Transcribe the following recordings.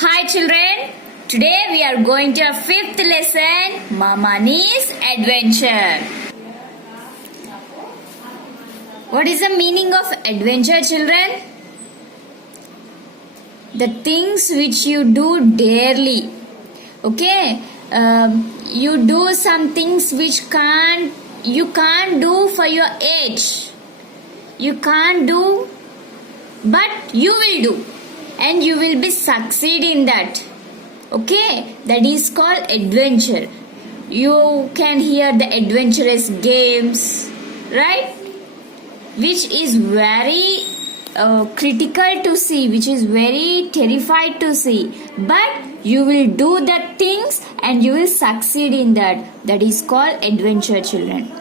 Hi children, today we are going to our fifth lesson, Mamani's Adventure. What is the meaning of adventure, children? The things which you do daily. Okay, you do some things which you can't do for your age. You can't do, but you will do. And you will be succeed in that. Okay, that is called adventure. You can hear the adventurous games, right? Which is very critical to see, which is very terrified to see. But you will do the things and you will succeed in that. That is called adventure, children.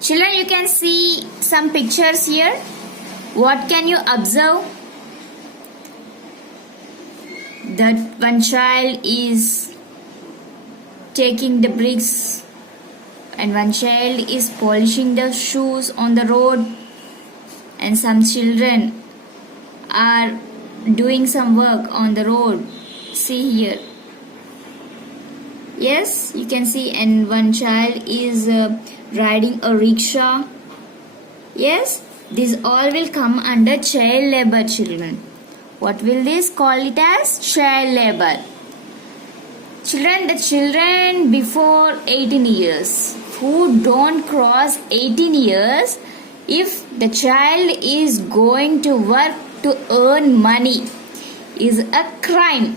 Children, you can see some pictures here. What can you observe? That one child is taking the bricks and one child is polishing the shoes on the road, and some children are doing some work on the road. See here. Yes, you can see, and one child is riding a rickshaw. Yes, these all will come under child labor, children. What will this call it as? Child labor. Children, the children before 18 years who don't cross 18 years, if the child is going to work to earn money, is a crime.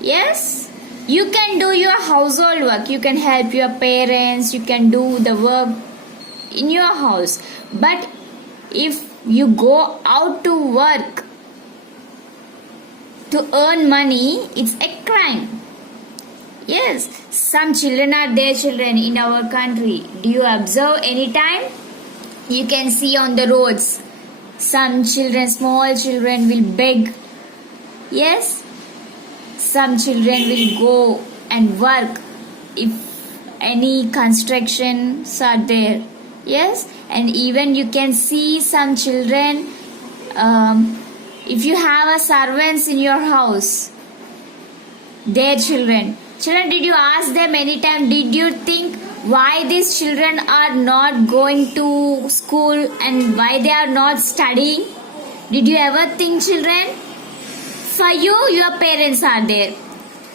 Yes, you can do your household work, you can help your parents, you can do the work in your house. But if you go out to work to earn money, it's a crime. Yes, some children are there, children, in our country. Do you observe any time? You can see on the roads, some children, small children will beg. Yes, some children will go and work if any constructions are there. Yes, and even you can see some children, if you have a servants in your house, their children, did you ask them anytime, did you think why these children are not going to school and why they are not studying? Did you ever think, children? For you, your parents are there.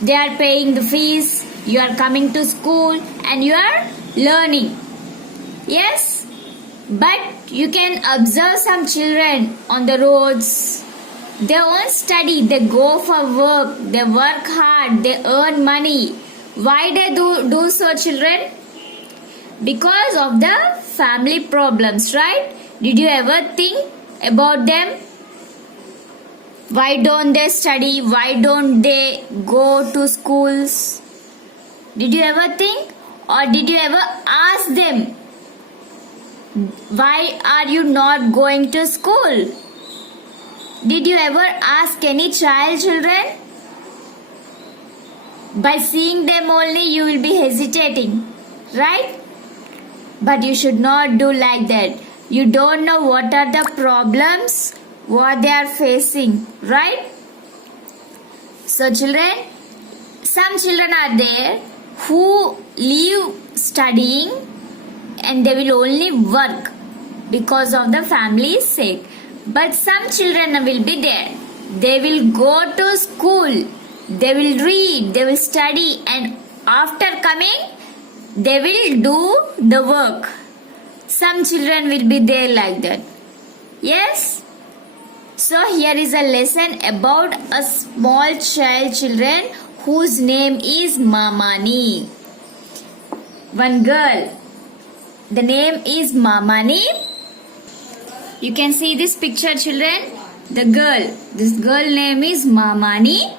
They are paying the fees, you are coming to school and you are learning. Yes, but you can observe some children on the roads. They won't study, they go for work, they work hard, they earn money. Why they do so, children? Because of the family problems, right? Did you ever think about them? Why don't they study? Why don't they go to schools? Did you ever think? Or did you ever ask them, why are you not going to school? Did you ever ask any child, children? By seeing them only you will be hesitating, right? But you should not do like that. You don't know what are the problems, what they are facing, right? So children, some children are there who leave studying and they will only work because of the family's sake. But some children will be there. They will go to school. They will read. They will study. And after coming, they will do the work. Some children will be there like that. Yes? So here is a lesson about a small child children whose name is Mamani. One girl. The name is Mamani. You can see this picture, children. The girl. This girl name is Mamani.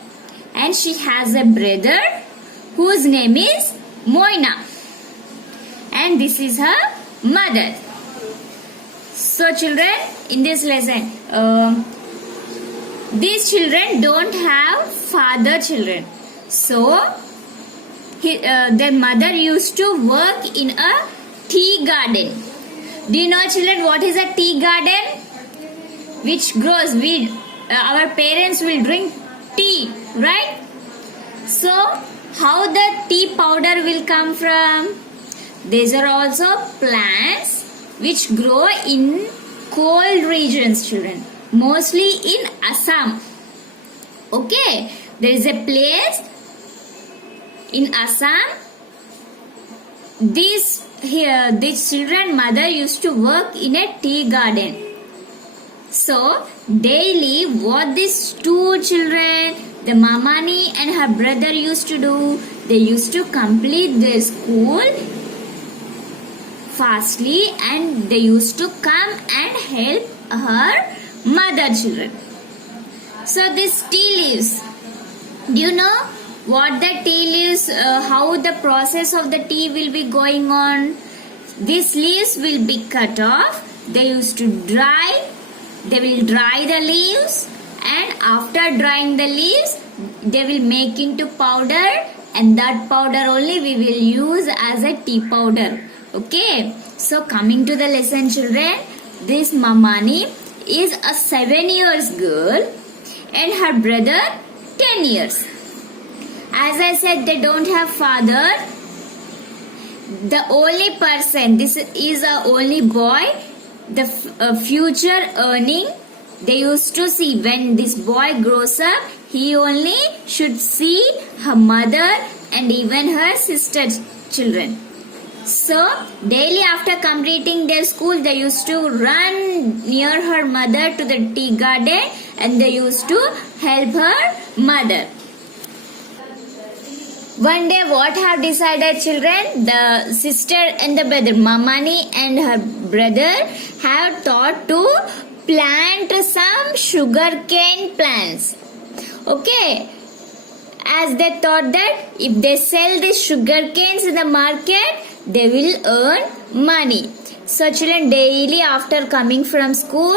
And she has a brother whose name is Moina. And this is her mother. So children, in this lesson, these children don't have father, children. So their mother used to work in a tea garden. Do you know, children, what is a tea garden? Which grows, our parents will drink tea, right? So, how the tea powder will come from? These are also plants which grow in cold regions, children. Mostly in Assam. Okay, there is a place in Assam. These children mother used to work in a tea garden. So daily what these two children, the Mamani and her brother used to do, they used to complete their school fastly and they used to come and help her mother children. So this tea leaves, do you know what the tea leaves, how the process of the tea will be going on? These leaves will be cut off, they used to dry, they will dry the leaves and after drying the leaves they will make into powder and that powder only we will use as a tea powder. Okay, so coming to the lesson children, this Mamani is a 7 years girl and her brother 10 years. As I said, they don't have father. The only person, this is a only boy, the future earning, they used to see when this boy grows up, he only should see her mother and even her sister children. So, daily after completing their school, they used to run near her mother to the tea garden and they used to help her mother. One day what have decided children? The sister and the brother, Mamani and her brother have thought to plant some sugarcane plants. Okay. As they thought that if they sell these sugar canes in the market, they will earn money. So children daily after coming from school,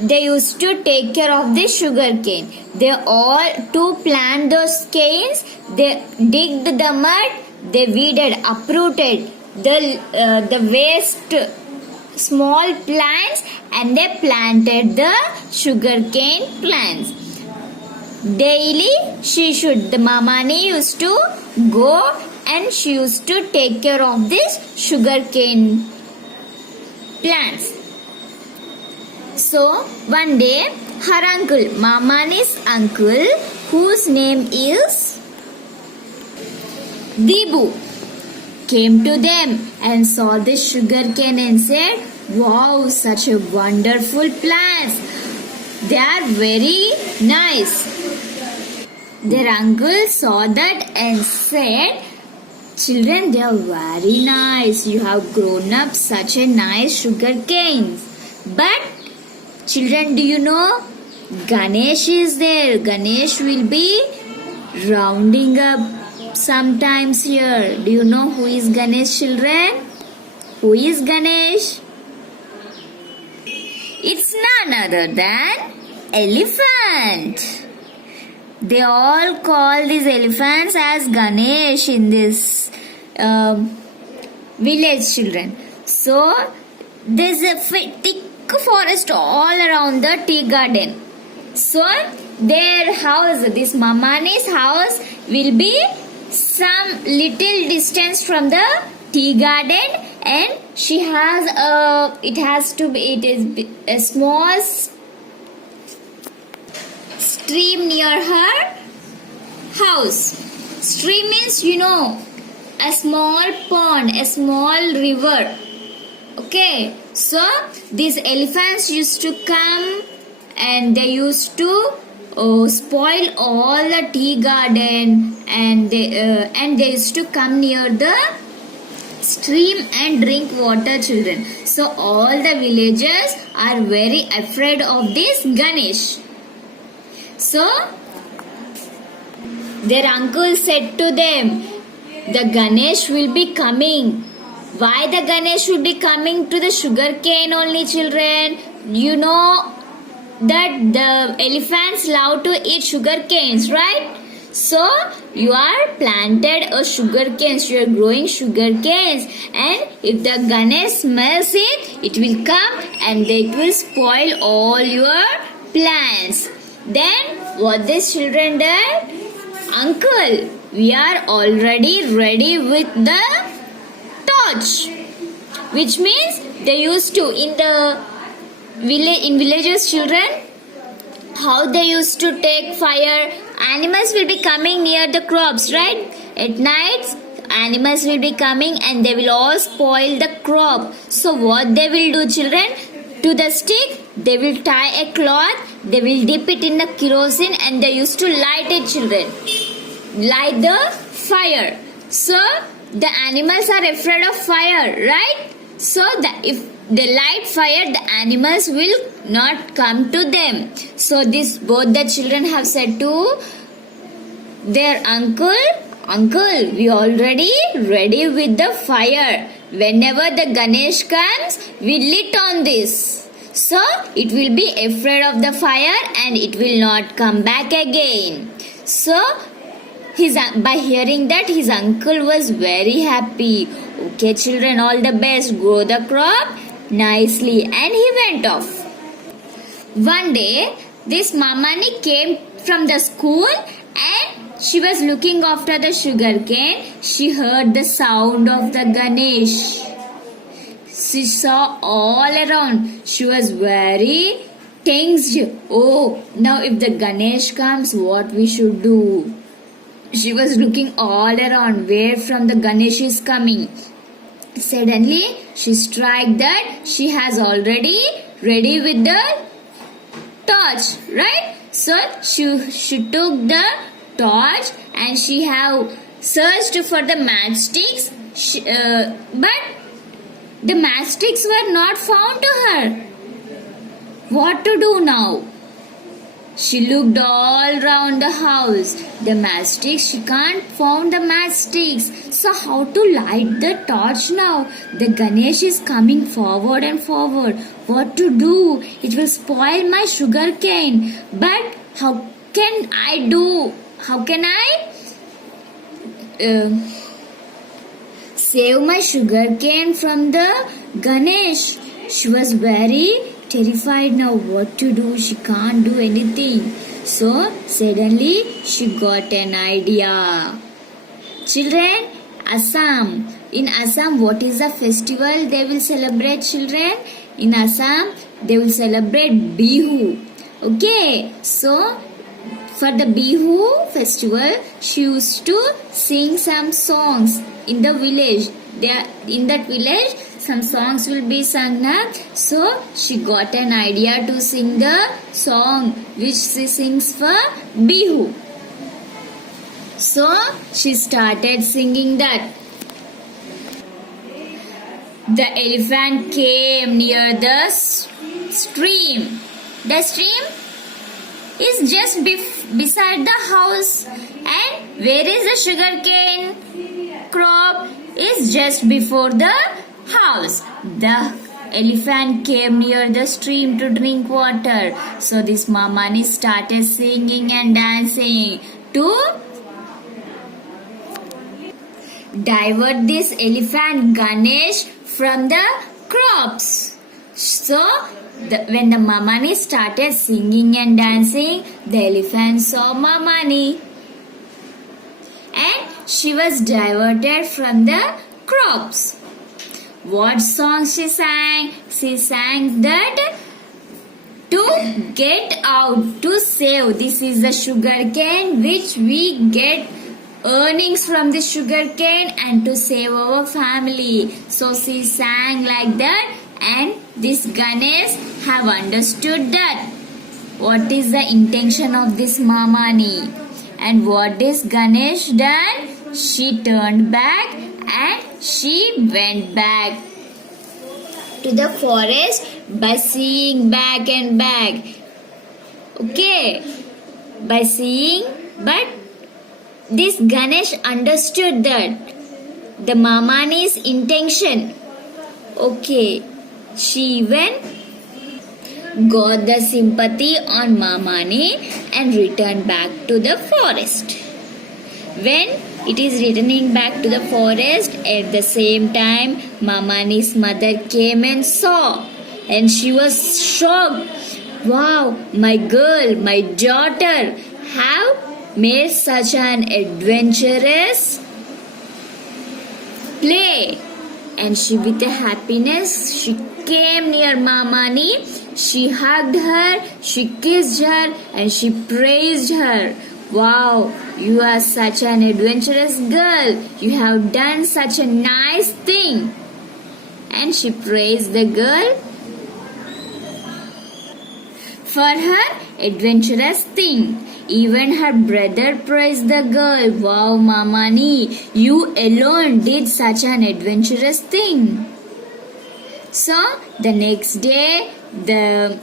they used to take care of the sugar cane. They all to plant those canes, they digged the mud, they weeded, uprooted the waste small plants and they planted the sugar cane plants. Daily the Mamani used to go and she used to take care of this sugarcane plants. So one day her uncle, Mamani's uncle, whose name is Dibu, came to them and saw this sugarcane and said, "Wow, such a wonderful plants. They are very nice." Their uncle saw that and said, "Children, they are very nice. You have grown up such a nice sugar canes. But children, do you know Ganesh is there? Ganesh will be rounding up sometimes here. Do you know who is Ganesh, children? Who is Ganesh? It's none other than elephant. They all call these elephants as Ganesh in this village, children. So there's a thick forest all around the tea garden. So their house, this Mamani's house, will be some little distance from the tea garden, and she has it is a small stream near her house. Stream means, you know, a small pond, a small river. Okay, so these elephants used to come and they used to spoil all the tea garden, and they used to come near the stream and drink water, children. So all the villagers are very afraid of this Ganesh. So their uncle said to them, "The Ganesh will be coming." Why the Ganesh will be coming to the sugar cane only, children? You know that the elephants love to eat sugar canes, right? So you are planted a sugar canes, you are growing sugar canes, and if the Ganesh smells it, it will come and it will spoil all your plants. Then what these children did? Uncle, we are already ready with the torch. Which means they used to in villages children, how they used to take fire. Animals will be coming near the crops, right? At night animals will be coming and they will all spoil the crop. So what they will do children? To the stick they will tie a cloth, they will dip it in the kerosene and they used to light it children. Light the fire. So the animals are afraid of fire, right? So if they light fire, the animals will not come to them. So this both the children have said to their uncle, Uncle, we already ready with the fire. Whenever the Ganesh comes, we lit on this. So it will be afraid of the fire and it will not come back again. So by hearing that, his uncle was very happy. Okay children, all the best, grow the crop nicely. And he went off. One day this Mamani came from the school and she was looking after the sugarcane. She heard the sound of the Ganesh. She saw all around. She was very tensed. Oh, now if the Ganesh comes, what we should do? She was looking all around where from the Ganesh is coming. Suddenly she struck that she has already ready with the torch, right? So she took the torch and she have searched for the matchsticks, but the matchsticks were not found to her. What to do now? She looked all round the house. The matchsticks, she can't find the matchsticks. So how to light the torch now? The Ganesh is coming forward and forward. What to do? It will spoil my sugarcane. But how can I do? How can I save my sugarcane from the Ganesh? She was very terrified now. What to do? She can't do anything. So suddenly she got an idea. Children, Assam. In Assam, what is the festival they will celebrate, children? In Assam, they will celebrate Bihu. Okay, so for the Bihu festival, she used to sing some songs in the village. In that village, some songs will be sung now. So she got an idea to sing the song which she sings for Bihu. So she started singing that. The elephant came near the stream. The stream is just beside the house. And where is the sugarcane crop? Is just before the house. The elephant came near the stream to drink water. So this Mamani started singing and dancing to divert this elephant Ganesh from the crops. So when the Mamani started singing and dancing, the elephant saw Mamani and she was diverted from the crops. What song she sang? She sang that to get out, to save. This is the sugarcane which we get earnings from the sugarcane and to save our family. So she sang like that and this Ganesh have understood that. What is the intention of this Mamani? And what is Ganesh done? She turned back and she went back to the forest by seeing back and back. Okay, by seeing, but this Ganesh understood that the Mamani's intention. Okay, she even got the sympathy on Mamani and returned back to the forest. When it is returning back to the forest, at the same time Mamani's mother came and saw, and she was shocked. Wow, my girl, my daughter have made such an adventurous play. And she, with a happiness, she came near Mamani. She hugged her, she kissed her, and she praised her. Wow, you are such an adventurous girl. You have done such a nice thing. And she praised the girl for her adventurous thing. Even her brother praised the girl. Wow, Mamani, you alone did such an adventurous thing. So, the next day, the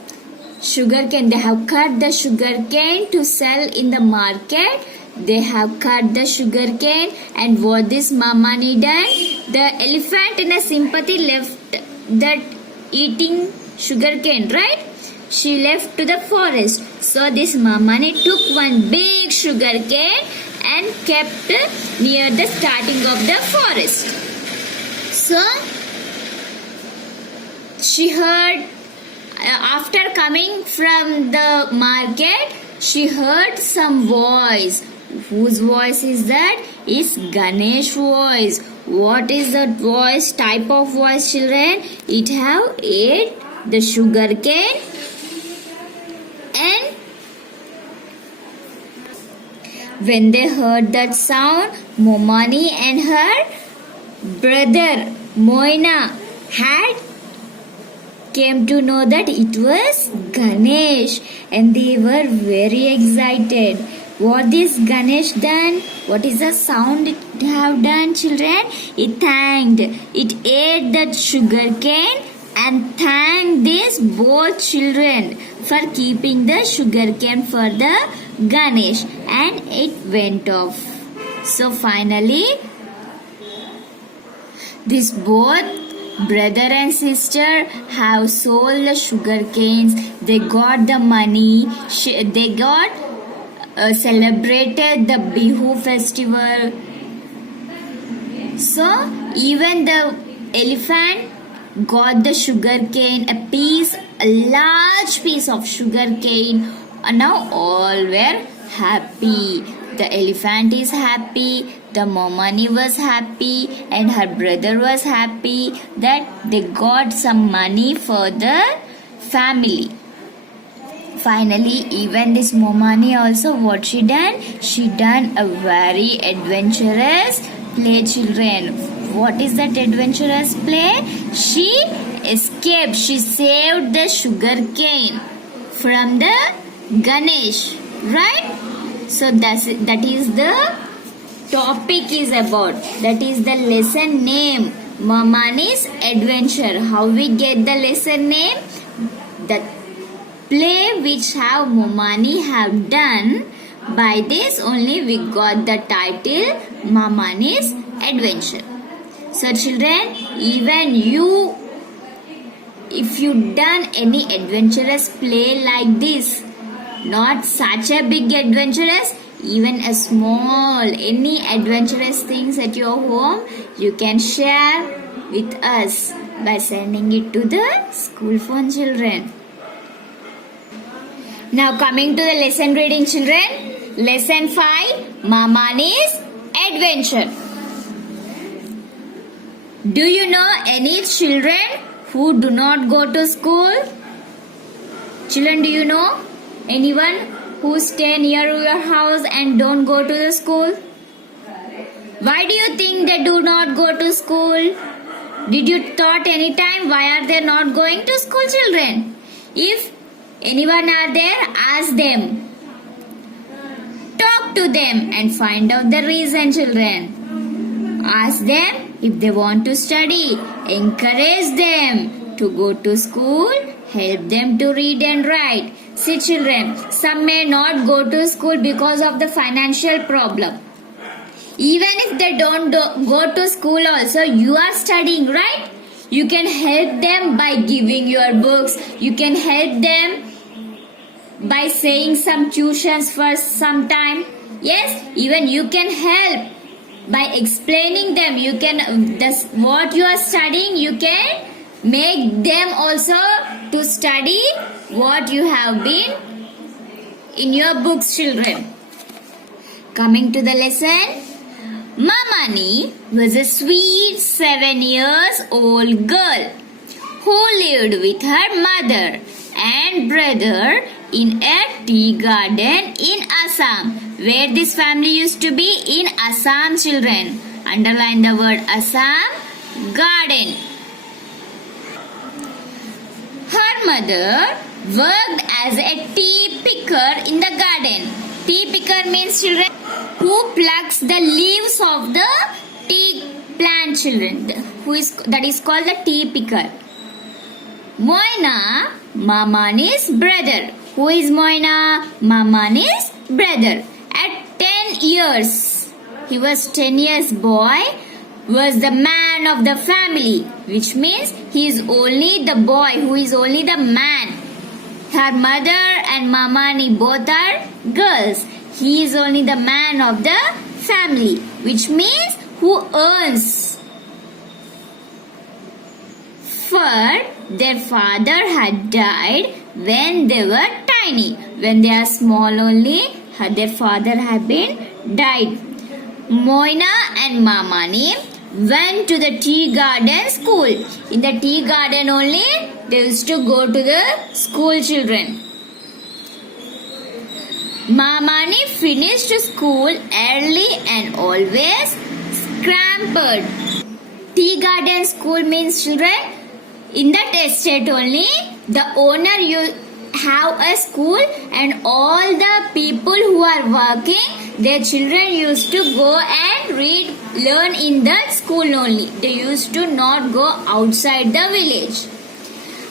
sugarcane, they have cut the sugarcane to sell in the market. They have cut the sugarcane, and what this Mamani done? The elephant in a sympathy left that eating sugarcane, right? She left to the forest. So this Mamani took one big sugarcane and kept near the starting of the forest. So she heard, after coming from the market, she heard some voice. Whose voice is that? It's Ganesh voice. What is that voice? Type of voice, children? It have ate the sugarcane, and when they heard that sound, Momani and her brother Moina had came to know that it was Ganesh, and they were very excited. What this Ganesh done? What is the sound it have done, children? It thanked. It ate that sugarcane and thanked these both children for keeping the sugarcane for the Ganesh, and it went off. So finally, these both brother and sister have sold the sugar canes. They got the money. They got celebrated the Bihu festival. So even the elephant got the sugar cane, a large piece of sugar cane. And now all were happy. The elephant is happy, the Momani was happy, and her brother was happy that they got some money for the family. Finally, even this Momani also, what she done? She done a very adventurous play, children. What is that adventurous play? She escaped. She saved the sugar cane from the Ganesh, right? So that is the topic is about. That is the lesson name, Mamani's Adventure. How we get the lesson name? The play which have Momani have done. By this only we got the title Mamani's Adventure. So children, even you, if you done any adventurous play like this, not such a big adventurous, even a small, any adventurous things at your home, you can share with us by sending it to the school phone, children. Now coming to the lesson reading, children. Lesson 5, Mamani's Adventure. Do you know any children who do not go to school? Children, do you know anyone who stay near your house and don't go to the school? Why do you think they do not go to school? Did you thought any time why are they not going to school, children? If anyone are there, ask them. Talk to them and find out the reason, children. Ask them if they want to study. Encourage them to go to school. Help them to read and write. See, children, some may not go to school because of the financial problem. Even if they don't go to school also, you are studying, right? You can help them by giving your books. You can help them by saying some tuitions for some time. Yes, even you can help by explaining them. You can, what you are studying, you can make them also to study what you have been in your books, children. Coming to the lesson. Mamani was a sweet 7-year-old girl who lived with her mother and brother in a tea garden in Assam. Where this family used to be? In Assam, children. Underline the word Assam. Garden. Her mother worked as a tea picker in the garden. Tea picker means, children, who plucks the leaves of the tea plant, children. That is called the tea picker. Moina, Mamani's brother. Who is Moina? Mamani's brother. At 10 years, he was 10 years boy, was the man of the family, which means he is only the boy, who is only the man. Her mother and Mamani both are girls. He is only the man of the family, which means who earns. For their father had died when they were tiny. When they are small only, their father had been died. Moina and Mamani went to the tea garden school. In the tea garden only, they used to go to the school, children. Mamani finished school early and always scrambled. Tea garden school means, children, in that estate only, the owner you have a school and all the people who are working, their children used to go and learn in that school only. They used to not go outside the village.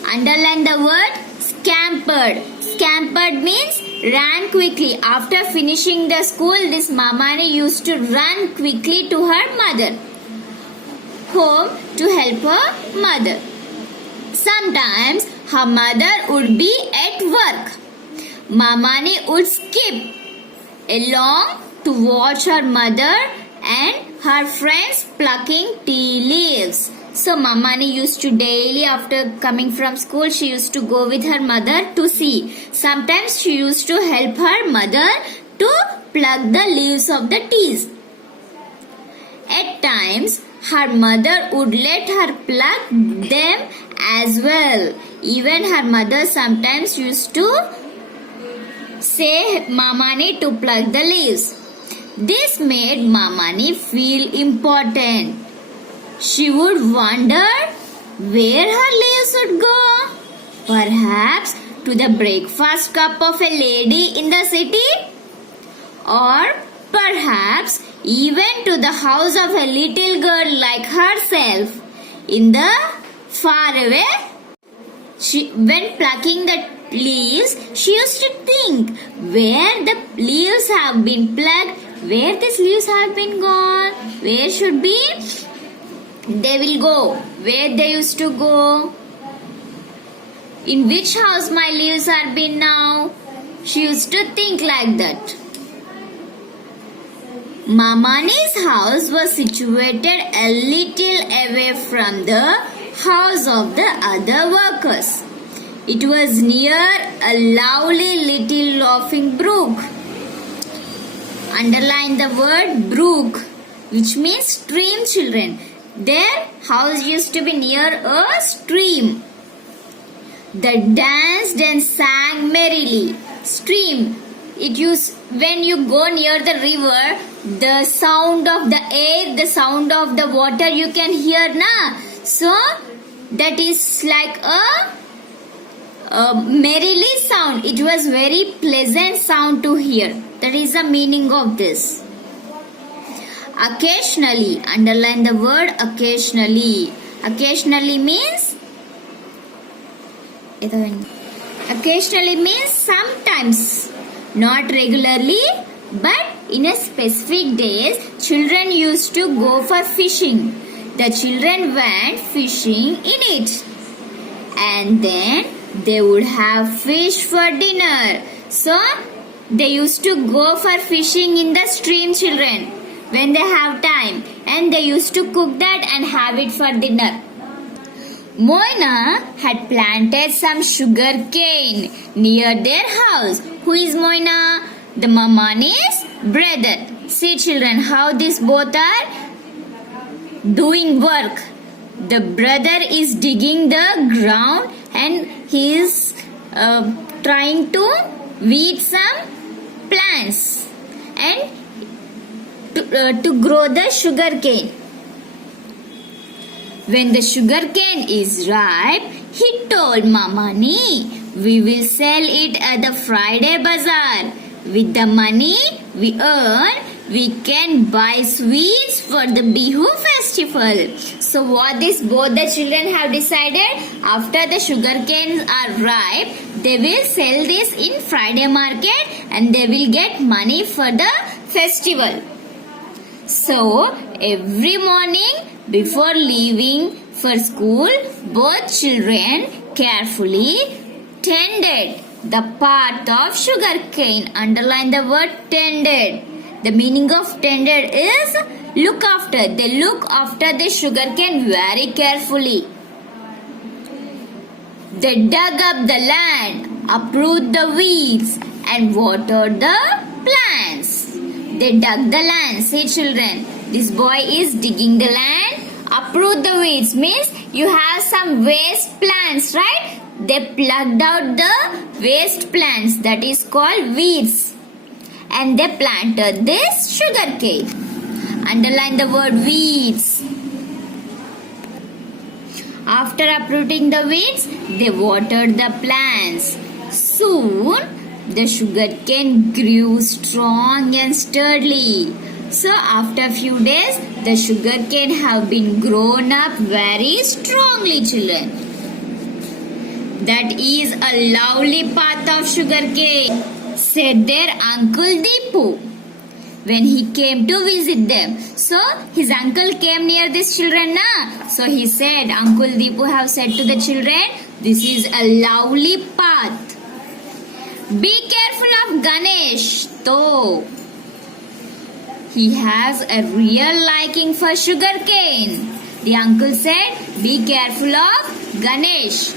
Underline the word scampered. Scampered means ran quickly. After finishing the school, this Mamani used to run quickly to her mother home to help her mother. Sometimes her mother would be at work. Mamani would skip along to watch her mother and her friends plucking tea leaves. So Mamani used to daily, after coming from school, she used to go with her mother to see. Sometimes she used to help her mother to pluck the leaves of the teas. At times, her mother would let her pluck them as well. Even her mother sometimes used to say Mamani to pluck the leaves. This made Mamani feel important. She would wonder where her leaves would go. Perhaps to the breakfast cup of a lady in the city, or perhaps even to the house of a little girl like herself in the far away. When plucking the leaves, she used to think where the leaves have been plucked, where these leaves have been gone, where should be they will go, where they used to go, in which house my leaves are been now. She used to think like that. Mamani's house was situated a little away from the house of the other workers. It was near a lovely little laughing brook. Underline the word brook, which means stream, children. Their house used to be near a stream. They danced and sang merrily. Stream. When you go near the river, the sound of the air, the sound of the water you can hear, na? So that is like a merrily sound. It was very pleasant sound to hear. That is the meaning of this. Occasionally, underline the word occasionally. Occasionally means sometimes, not regularly, but in a specific days, children used to go for fishing. The children went fishing in it, and then they would have fish for dinner. So they used to go for fishing in the stream, children, when they have time, and they used to cook that and have it for dinner. Moina had planted some sugar cane near their house. Who is Moina? The Mamani's brother. See children how these both are doing work. The brother is digging the ground and he is trying to weed some plants and to grow the sugar cane. When the sugar cane is ripe, he told Mamani, we will sell it at the Friday bazaar. With the money we earn, we can buy sweets for the Bihu festival. So what both the children have decided, after the sugar canes are ripe, they will sell this in Friday market and they will get money for the festival. So every morning before leaving for school, both children carefully tended the part of sugar cane. Underline the word tended. The meaning of tended is look after. They look after the sugar cane very carefully. They dug up the land, uprooted the weeds and watered the plants. They dug the land. See children, this boy is digging the land. Uproot the weeds means you have some waste plants, right? They plucked out the waste plants, that is called weeds, and they planted this sugar cane. Underline the word weeds. After uprooting the weeds, they watered the plants. Soon the sugar cane grew strong and sturdy. So after a few days, the sugar cane have been grown up very strongly, children. That is a lovely path of sugar cane, said their Uncle Deepu when he came to visit them. So his uncle came near these children, na? So he said, Uncle Deepu have said to the children, this is a lovely path. Be careful of Ganesh, though. He has a real liking for sugar cane. The uncle said, be careful of Ganesh.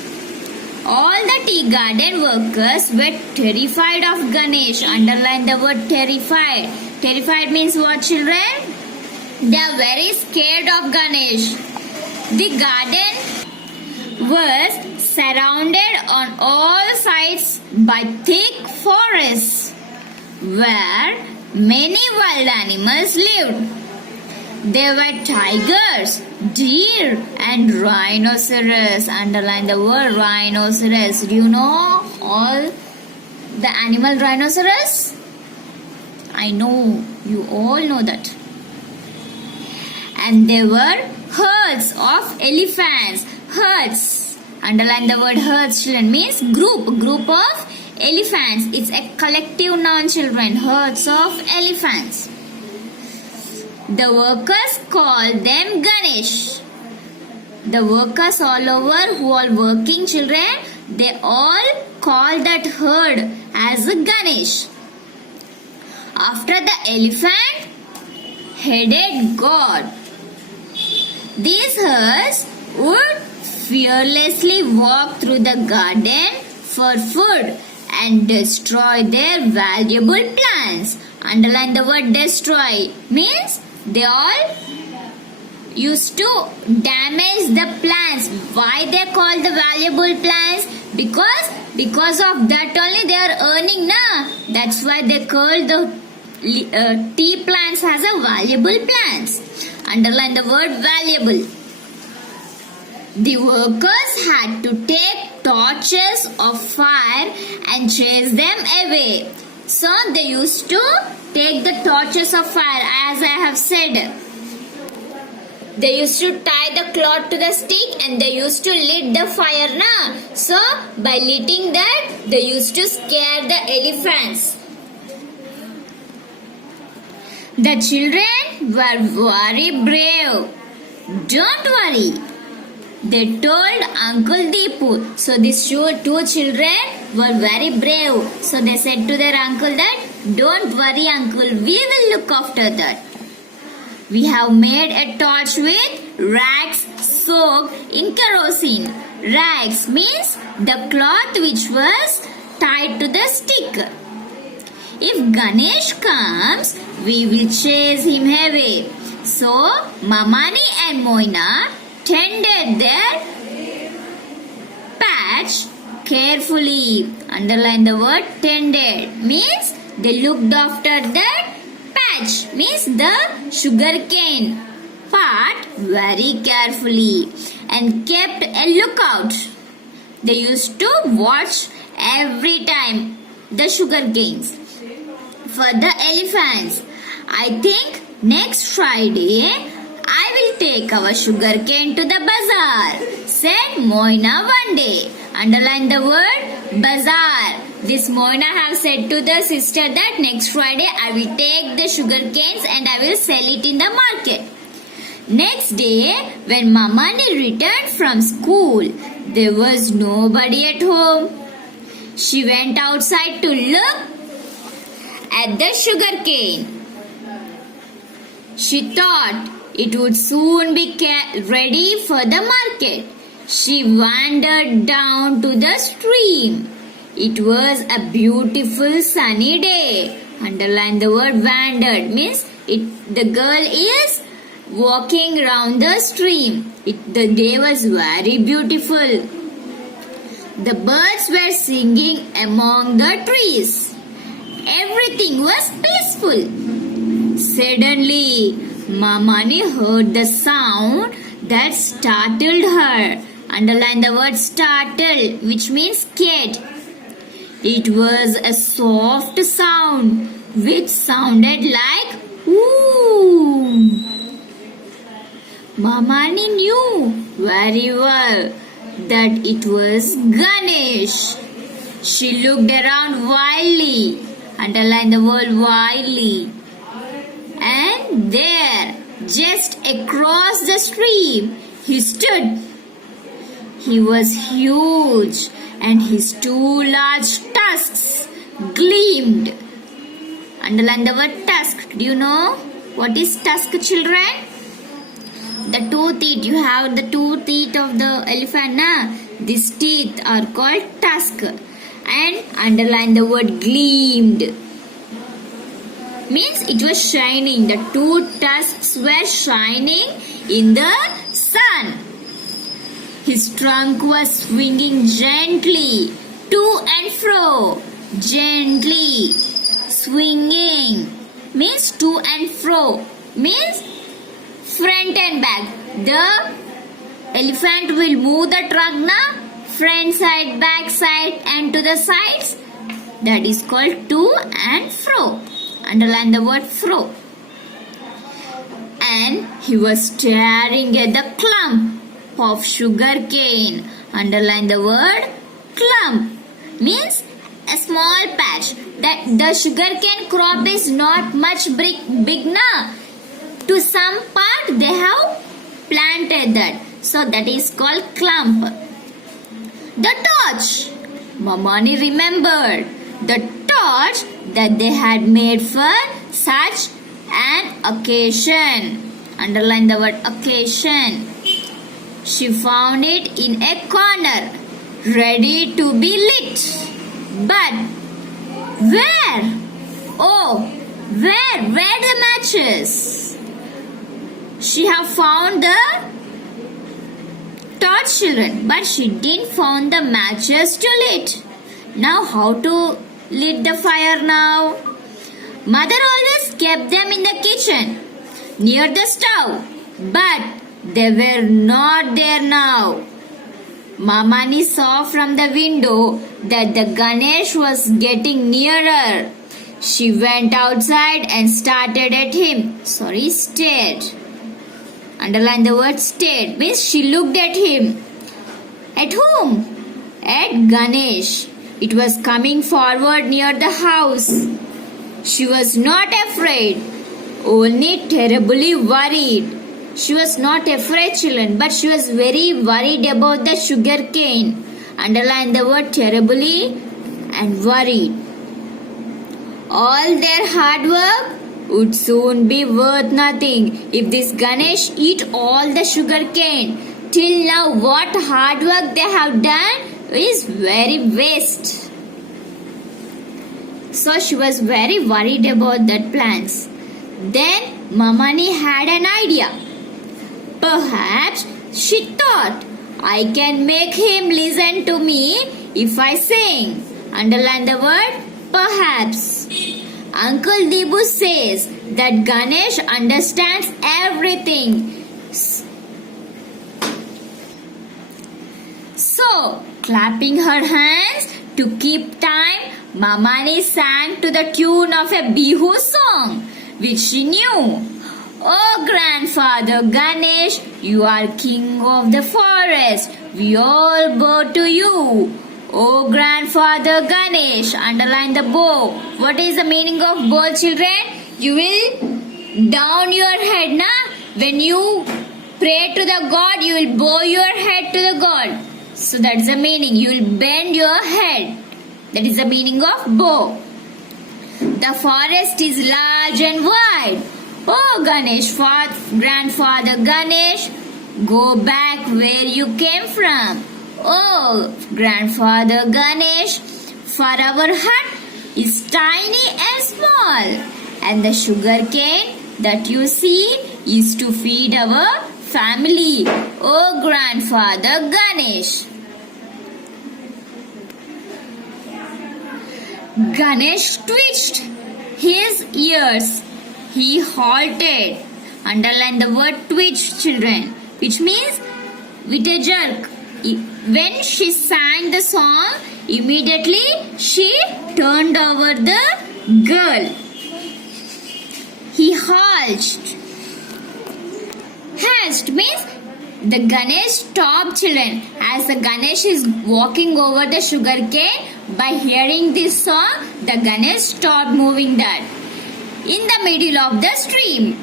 All the tea garden workers were terrified of Ganesh. Underline the word terrified. Terrified means what, children? They are very scared of Ganesh. The garden was surrounded on all sides by thick forests where many wild animals lived. There were tigers, deer and rhinoceros. Underline the word rhinoceros. Do you know all the animal rhinoceros? I know, you all know that. And there were herds of elephants. Herds. Underline the word herds, children, means group of elephants. It's a collective noun, children. Herds of elephants. The workers called them Ganesh. The workers all over who are working, children, they all call that herd as a Ganesh. After the elephant headed god, these herds would fearlessly walk through the garden for food and destroy their valuable plants. Underline the word destroy. Means they all used to damage the plants. Why they call the valuable plants? Because of that only they are earning, na? That's why they call the tea plants as a valuable plants. Underline the word valuable. The workers had to take torches of fire and chase them away. So they used to take the torches of fire, as I have said. They used to tie the cloth to the stick and they used to lit the fire, na? So by lighting that, they used to scare the elephants. The children were very brave. Don't worry, they told Uncle Deepu. So these two children were very brave. So they said to their uncle that, don't worry uncle, we will look after that. We have made a torch with rags soaked in kerosene. Rags means the cloth which was tied to the stick. If Ganesh comes, we will chase him away. So, Mamani and Moina tended their patch carefully. Underline the word tended. Means they looked after that patch. Means the sugarcane part very carefully and kept a lookout. They used to watch every time the sugarcanes. For the elephants, I think next Friday I will take our sugarcane to the bazaar, said Moina one day. Underline the word bazaar. This Moina have said to the sister that next Friday I will take the sugarcanes and I will sell it in the market. Next day, when Mamani returned from school, there was nobody at home. She went outside to look at the sugarcane. She thought it would soon be ready for the market. She wandered down to the stream. It was a beautiful sunny day. Underline the word wandered. Means the girl is walking around the stream. The day was very beautiful. The birds were singing among the trees. Everything was peaceful. Suddenly, Mamani heard the sound that startled her. Underline the word startled, which means scared. It was a soft sound which sounded like ooh. Mamani knew very well that it was Ganesh. She looked around wildly. Underline the word wildly. And there, just across the stream, he stood. He was huge and his two large tusks gleamed. Underline the word tusk. Do you know what is tusk, children? The two teeth. You have the two teeth of the elephant, na? These teeth are called tusk. And underline the word gleamed. Means it was shining. The two tusks were shining in the sun. His trunk was swinging gently to and fro. Gently swinging means to and fro. Means front and back. The elephant will move the trunk now. Front side, back side and to the sides. That is called to and fro. Underline the word fro. And he was staring at the clump of sugar cane. Underline the word clump. Means a small patch. That the sugarcane crop is not much big na. To some part they have planted that. So that is called clump. The torch. Mamani remembered the torch that they had made for such an occasion. Underline the word occasion. She found it in a corner, ready to be lit. But where? Oh, where were the matches? She have found the torch, children, but she didn't find the matches to lit. Now how to lit the fire now? Mother always kept them in the kitchen near the stove, but they were not there now. Mamani saw from the window that the Ganesh was getting nearer. She went outside and started at him. Stared. Underline the word stared. Means she looked at him. At whom? At Ganesh. It was coming forward near the house. She was not afraid, only terribly worried. She was not afraid, children, but she was very worried about the sugar cane. Underline the word terribly and worried. All their hard work would soon be worth nothing if this Ganesh eat all the sugar cane. Till now, what hard work they have done is very waste. So she was very worried about that plans. Then Mamani had an idea. Perhaps she thought, I can make him listen to me if I sing. Underline the word perhaps. Uncle Debu says that Ganesh understands everything. So, clapping her hands to keep time, Mamani sang to the tune of a Bihu song, which she knew. Oh, Grandfather Ganesh, you are king of the forest. We all bow to you. Oh, Grandfather Ganesh, underline the bow. What is the meaning of bow, children? You will down your head, na? When you pray to the God, you will bow your head to the God. So that's the meaning. You will bend your head. That is the meaning of bow. The forest is large and wide. Oh, Ganesh, Grandfather Ganesh, go back where you came from. Oh, Grandfather Ganesh, for our hut is tiny and small, and the sugar cane that you see is to feed our family. Oh, Grandfather Ganesh. Ganesh twitched his ears. He halted. Underline the word twitch, children, which means with a jerk. When she sang the song, immediately she turned over the girl. He halted. Hatched means the Ganesh stopped, children. As the Ganesh is walking over the sugar cane, by hearing this song, the Ganesh stopped moving that in the middle of the stream.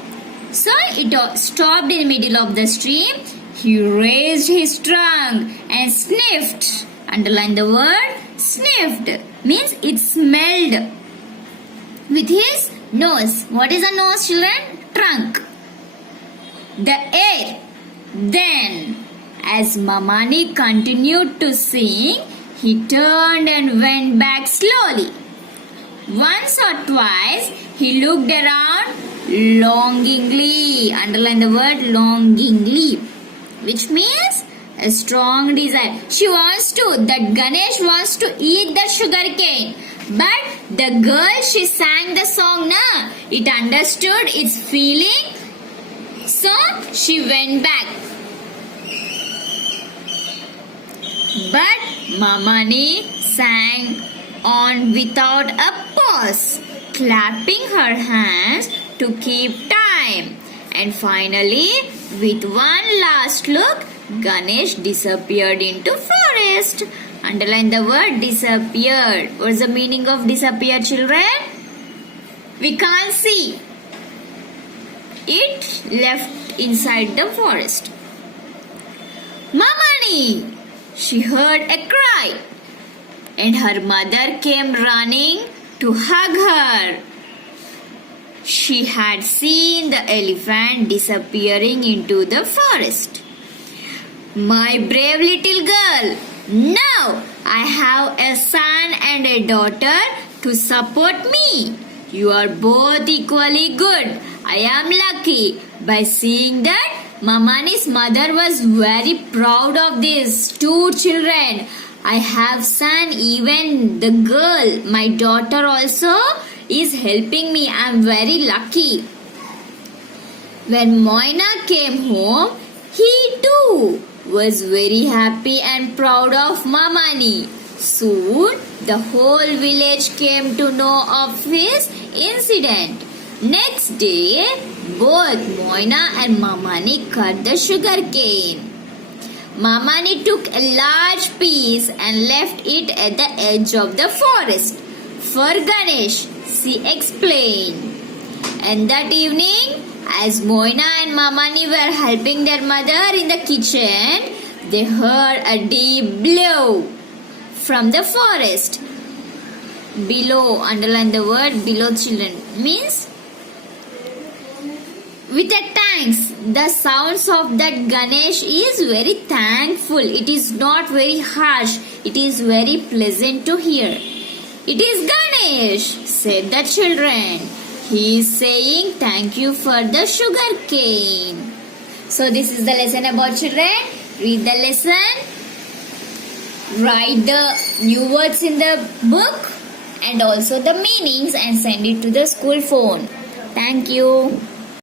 So it stopped in the middle of the stream. He raised his trunk and sniffed. Underline the word sniffed. Means it smelled with his nose. What is a nose, children? Trunk. The air. Then, as Mamani continued to sing, he turned and went back slowly. Once or twice, he looked around longingly. Underline the word longingly, which means a strong desire. That Ganesh wants to eat the sugar cane. But the girl, she sang the song, na? It understood its feeling. So, she went back. But Mamani sang on without a pause, clapping her hands to keep time. And finally, with one last look, Ganesh disappeared into forest. Underline the word disappeared. What's the meaning of disappear, children? We can't see. It left inside the forest. Mamani! She heard a cry, and her mother came running to hug her. She had seen the elephant disappearing into the forest. My brave little girl, now I have a son and a daughter to support me. You are both equally good. I am lucky. By seeing that, Mamani's mother was very proud of these two children. I have son, even the girl, my daughter also is helping me. I am very lucky. When Moina came home, he too was very happy and proud of Mamani. Soon, the whole village came to know of his incident. Next day, both Moina and Mamani cut the sugar cane. Mamani took a large piece and left it at the edge of the forest for Ganesh, she explained. And that evening, as Moina and Mamani were helping their mother in the kitchen, they heard a deep blow from the forest. Below, underline the word below, children, means with a thanks. The sounds of that Ganesh is very thankful. It is not very harsh. It is very pleasant to hear. It is Ganesh, said the children. He is saying thank you for the sugar cane. So this is the lesson about children. Read the lesson. Write the new words in the book and also the meanings and send it to the school phone. Thank you.